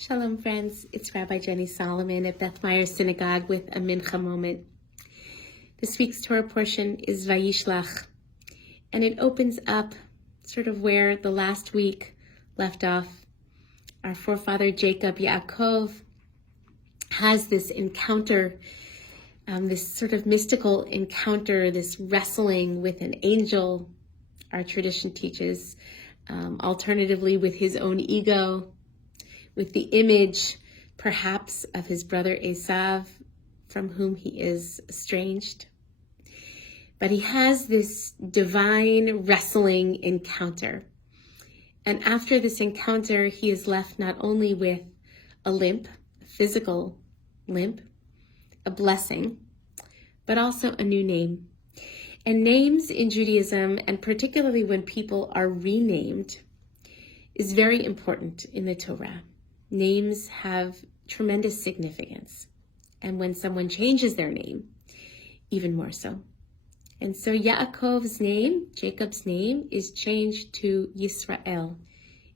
Shalom, friends. It's Rabbi Jenny Solomon at Beth Meyer Synagogue with a Mincha moment. This week's Torah portion is Vayishlach, and it opens up sort of where the last week left off. Our forefather Jacob, Yaakov, has this encounter, this sort of mystical encounter, this wrestling with an angel, our tradition teaches, alternatively with his own ego, with the image, perhaps, of his brother Esav, from whom he is estranged. But he has this divine wrestling encounter. And after this encounter, he is left not only with a limp, a physical limp, a blessing, but also a new name. And names in Judaism, and particularly when people are renamed, is very important in the Torah. Names have tremendous significance. And when someone changes their name, even more so. And so Yaakov's name, Jacob's name, is changed to Yisrael,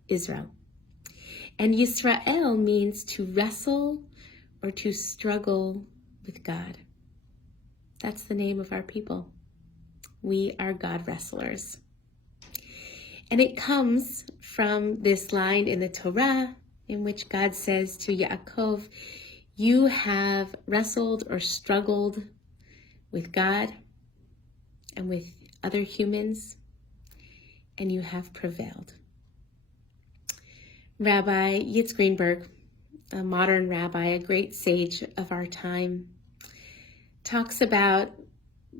Israel. And Yisrael means to wrestle or to struggle with God. That's the name of our people. We are God wrestlers. And it comes from this line in the Torah in which God says to Yaakov, you have wrestled or struggled with God and with other humans, and you have prevailed. Rabbi Yitz Greenberg, a modern rabbi, a great sage of our time, talks about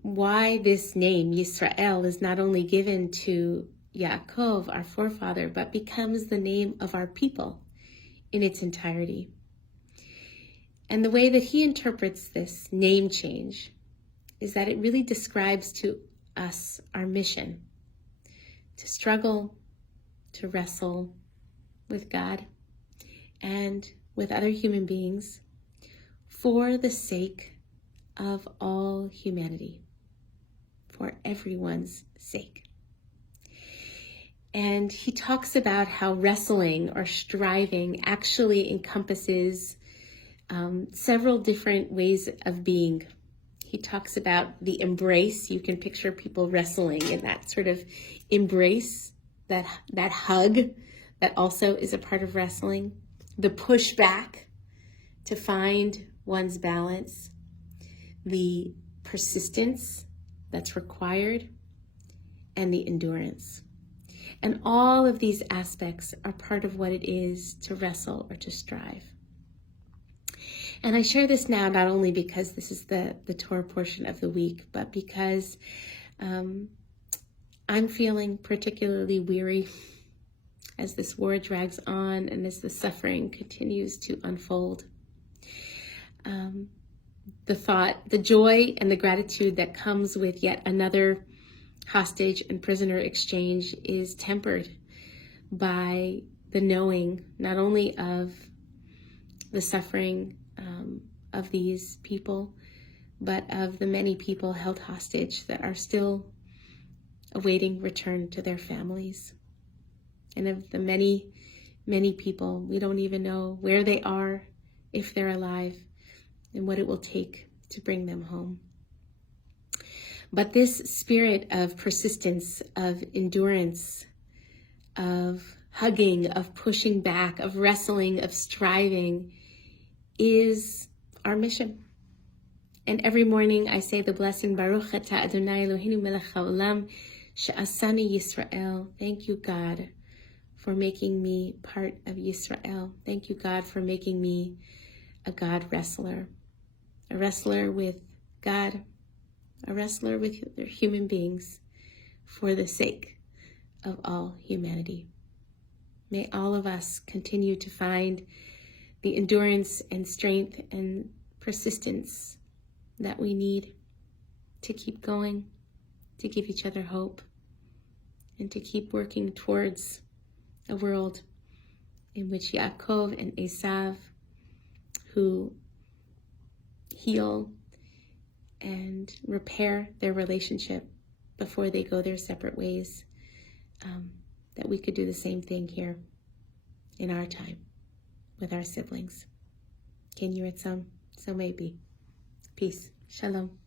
why this name, Yisrael, is not only given to Yaakov, our forefather, but becomes the name of our people in its entirety. And the way that he interprets this name change is that it really describes to us our mission to struggle, to wrestle with God and with other human beings for the sake of all humanity, for everyone's sake. And he talks about how wrestling or striving actually encompasses several different ways of being. He talks about the embrace. You can picture people wrestling in that sort of embrace, that hug that also is a part of wrestling. The pushback to find one's balance, the persistence that's required, and the endurance. And all of these aspects are part of what it is to wrestle or to strive. And I share this now not only because this is the Torah portion of the week, but because I'm feeling particularly weary as this war drags on and as the suffering continues to unfold. The thought, the joy and the gratitude that comes with yet another hostage and prisoner exchange is tempered by the knowing not only of the suffering of these people, but of the many people held hostage that are still awaiting return to their families. And of the many, many people, we don't even know where they are, if they're alive, and what it will take to bring them home. But this spirit of persistence, of endurance, of hugging, of pushing back, of wrestling, of striving is our mission. And every morning I say the blessing, Baruch atah Adonai Eloheinu melech haolam she'asani Yisrael. Thank you, God, for making me part of Yisrael. Thank you, God, for making me a God wrestler. A wrestler with God, a wrestler with human beings for the sake of all humanity. May all of us continue to find the endurance and strength and persistence that we need to keep going, to give each other hope, and to keep working towards a world in which Yaakov and Esav, who heal and repair their relationship before they go their separate ways, that we could do the same thing here in our time with our siblings. Ken Yiratzon, so maybe. Peace. Shalom.